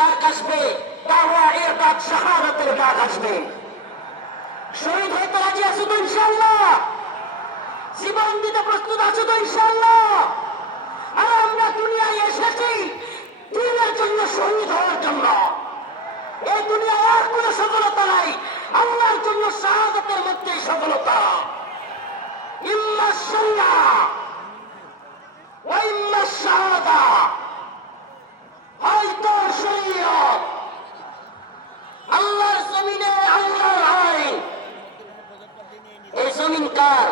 ডাক আসবে, দাওয়া এর ডাক, শাহাদাতের ডাক আসবে। শহীদ হইতে রাজি আছো তো ইনশাআল্লাহ? জীবন দিতে প্রস্তুত আছো তো ইনশাআল্লাহ? আর আমরা দুনিয়ায় এসেছি দিনের জন্য, শহীদ হওয়ার জন্য। এই দুনিয়ায় আর কোনো সফলতা নাই, আল্লাহর জন্য শাহাদাতের মধ্যেই সফলতা। ইম্মা শারিয়া ওয়া ইম্মা শাহাদা, হয়তো শরীয়ত, আল্লাহর জমিনে আল্লাহর আইন। এই জমিন কার?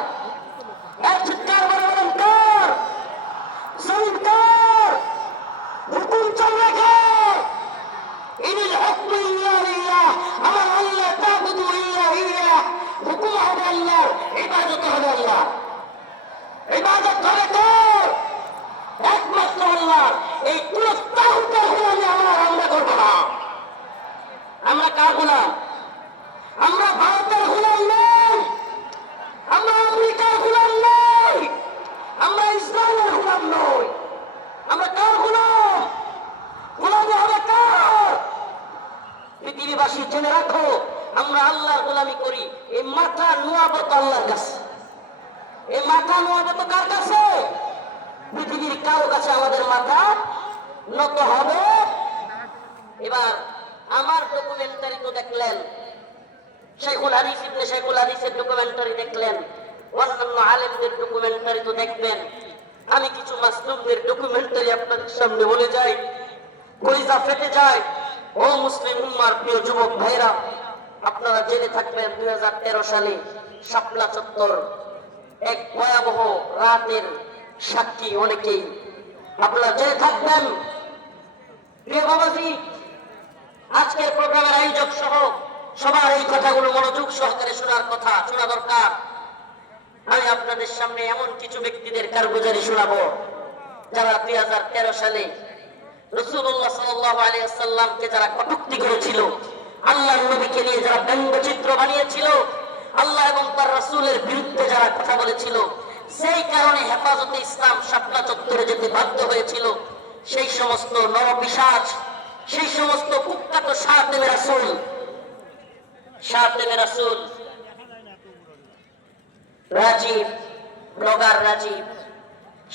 এক চিৎকার করে বলেন কার? জমিন কার? হুকুম চলবে কার? ইনিল হুকমু ইল্লা লিল্লাহ, আমার আল্লাহ, তা'বুদু ইল্লা ইয়্যাহ, হুকুম হবে আল্লাহর, ইবাদত হবে আল্লাহ। ইবাদত হবে কার? একমাত্র আল্লাহ। এই কোন তাগুতের গোলামি আমরা করব না। আমরা কার গোলাম? আমরা ভারতের গোলাম নই, আমরা আমেরিকার গোলাম নই, আমরা ইসরায়েলের গোলাম নই। আমরা কার গোলাম? গোলামি হবে কার? পৃথিবীবাসী জেনে রাখো, আমরা আল্লাহর গোলামি করি। এই মাথা নোয়াবত আল্লাহর কাছে। এই মাথা নোয়াবত কার কাছে? পৃথিবীর কারো কাছে আমাদের মাথা নত হবে? এবার আমার ডকুমেন্টারি তো দেখলেন, শেখুল হাদিস ইবনে শেখুল হাদিসের ডকুমেন্টারি দেখলেন, অন্যান্য আলেমদের ডকুমেন্টারি তো দেখবেন। আমি কিছু মাসলুমদের ডকুমেন্টারি আপনাদের সামনে বলে যাই, কলিজা ফেটে যায়। ও মুসলিম উম্মার প্রিয় যুবক ভাইরা, আপনারা জেনে থাকবেন 2013 সালে শাপলা চত্বর এক ভয়াবহ রাতের সাক্ষী অনেকেই। আপনারা জেনে থাকবেন। প্রিয় বাবাজি, আজকের প্রোগ্রামের আয়োজক সহ সবার এই কথাগুলো মনোযোগ সহকারে শোনা দরকার। আমি আপনাদের সামনে এমন কিছু ব্যক্তিদের কারগুজারি শোনাবো যারা 2013 সালে রাসূলুল্লাহ সাল্লাল্লাহু আলাইহি ওয়াসাল্লামকে যারা কটূক্তি করেছিল, আল্লাহর নবীকে নিয়ে যারা ব্যঙ্গচিত্র বানিয়েছিল, আল্লাহ এবং তার রাসূলের বিরুদ্ধে যারা কথা বলেছিল, সেই কারণে হেফাজতে ইসলাম শাপলা চত্বরে যেতে বাধ্য হয়েছিল। সেই সমস্ত নরপিশাচ, সেই সমস্ত কুখ্যাত শাতেমে রাসূল রাজীব, ব্লগার রাজীব,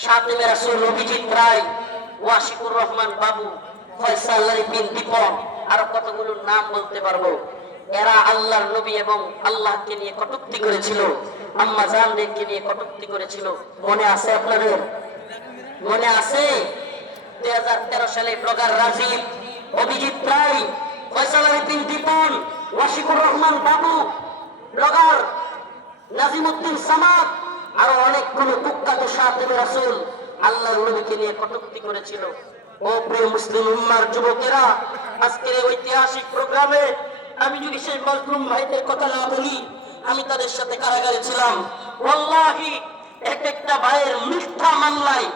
শাতেমে রাসূল অভিজিৎ রায়, ওয়াশিকুর রহমান বাবু, ফয়সাল বিন দীপক, আরো কতগুলো নাম বলতে পারবো। এরা আল্লাহর নবী এবং আল্লাহকে নিয়ে কটূক্তি করেছিল, আম্মা জানদেরকে নিয়ে কটূক্তি করেছিল। মনে আছে আপনাদের? মনে আছে? 2013 সালে ব্লগার রাজীব, অভিজিৎ রায়, ফয়সাল বিন দীপন, ওয়াশিকুর রহমান বাবু, ব্লগার নাজিমউদ্দিন সামাদ, আরো অনেকগুলো কুখ্যাত শাতেমে রাসূল আল্লাহর নবীকে নিয়ে কটূক্তি করেছিল। ও প্রিয় মুসলিম উম্মার যুবকেরা, আজকের এই ঐতিহাসিক প্রোগ্রামে আমি যদি সেই মজলুম ভাইদের কথা না বলি, আমি তাদের সাথে কারাগারে ছিলাম। ওয়াল্লাহি এক একটা ভাইয়ের মিথ্যা মামলায়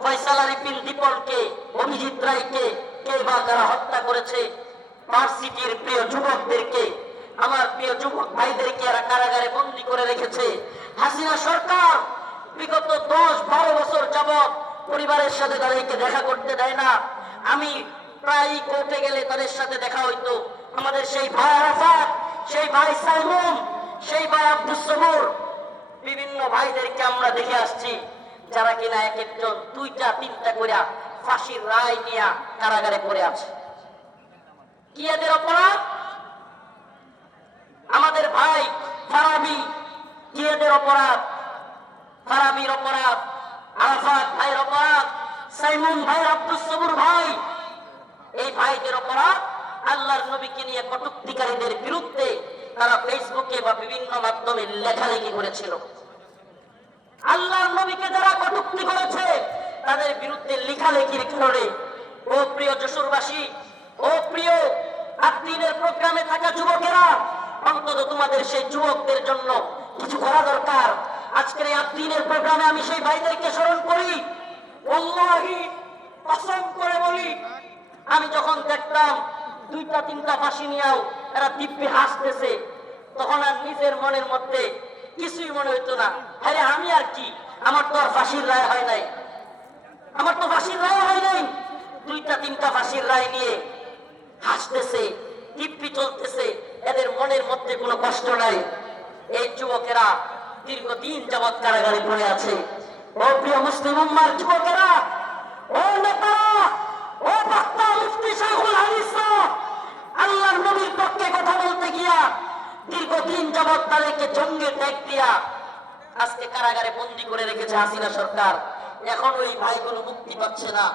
ফয়সাল বিন দীপনকে, অভিজিৎ রায়কে কে বা তারা হত্যা করেছে। ভার্সিটির প্রিয় যুবকদেরকে, আমার প্রিয় যুবক ভাইদেরকে এরা কারাগারে বন্দী করে রেখেছে। হাসিনা সরকার বিগত 10-12 বছর যাবৎ পরিবারের সাথে তাদেরকে দেখা করতে দেয় না। আমি প্রায় কোর্টে গেলে তাদের সাথে দেখা হইতো। আমাদের সেই ভাই আরাফাত, সেই ভাই সাইমুন, সেই ভাই আব্দুস সবুর, বিভিন্ন ভাইদেরকে আমরা দেখে আসছি যারা কিনা এক একজন 2টা-3টা করে ফাঁসির রায় নিয়ে কারাগারে পড়ে আছে। কি এদের অপরাধ? আমাদের ভাই ফারাবি, কি এদের অপরাধ? ফারাবির অপরাধ, আরাফাত ভাইয়ের অপরাধ, সাইমুন ভাই, আব্দুস সবুর ভাই, এই ভাইদের অপরাধ আল্লাহর নবীকে নিয়ে কটূক্তিকারীদের বিরুদ্ধে তারা ফেসবুকে বা বিভিন্ন মাধ্যমে লেখালেখি করেছিল। আল্লাহর নবীকে যারা কটূক্তি করেছে তাদের বিরুদ্ধে লেখালেখির কারণে, ও প্রিয় যশোরবাসী, ও প্রিয় আত্মীয়ের প্রোগ্রামে থাকা যুবকেরা, অন্তত তোমাদের সেই যুবকদের জন্য কিছু করা দরকার। আজকের এই আত্মীয়ের প্রোগ্রামে আমি সেই ভাইদেরকে স্মরণ করি। ওয়াল্লাহি কসম করে বলি, আমি যখন দেখতাম 2টা-3টা ফাঁসি নিয়েও এরা দিব্যি হাসতেছে, তখন আর নিজের মনের মধ্যে কিছুই মনে হইতো না। আরে আমি আর কি, আমার তো আর ফাঁসির রায় হয় নাই, আমার তো ফাঁসির রায় হয় নাই। 2টা-3টা ফাঁসির রায় নিয়ে হাসতেছে, টিপ্পি চলতেছে, এদের মনের মধ্যে কোনো কষ্ট নাই। এই যুবকেরা দীর্ঘদিন যাবৎ কারাগারে পড়ে আছে। ও প্রিয় মুসলিম উম্মার যুবকেরা, ও নেতারা, ও বক্তা মুফতি শাইখুল হাদিসরা, আল্লাহর নবীর পক্ষে কথা বলতে গিয়া দীর্ঘদিন যাবৎ তাদেরকে জঙ্গের ট্যাগ দিয়া আজকে কারাগারে বন্দী করে রেখেছে হাসিনা সরকার। এখন ওই ভাইগুলো মুক্তি পাচ্ছে না।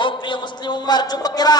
ও প্রিয় মুসলিম উম্মার যুবকেরা,